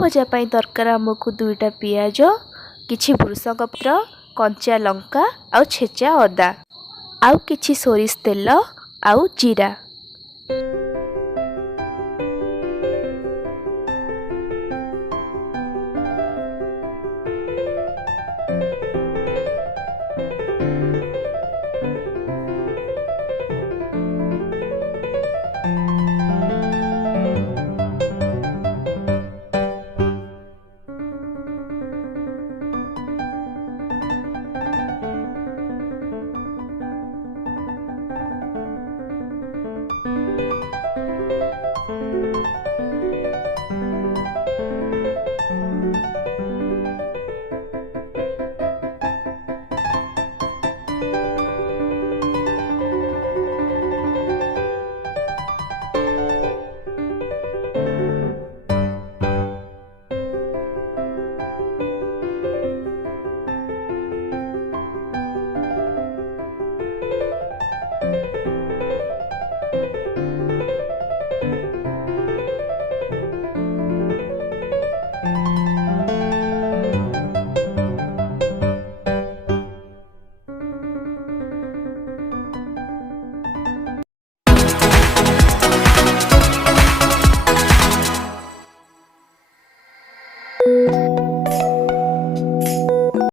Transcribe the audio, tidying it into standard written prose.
भजा पाई दरकार आमको 2टा पियाज, किछि भृषंग पत्र, कंचा लंका आउ छेचा अदा आउ किछि सोरिष तेल आउ जीरा।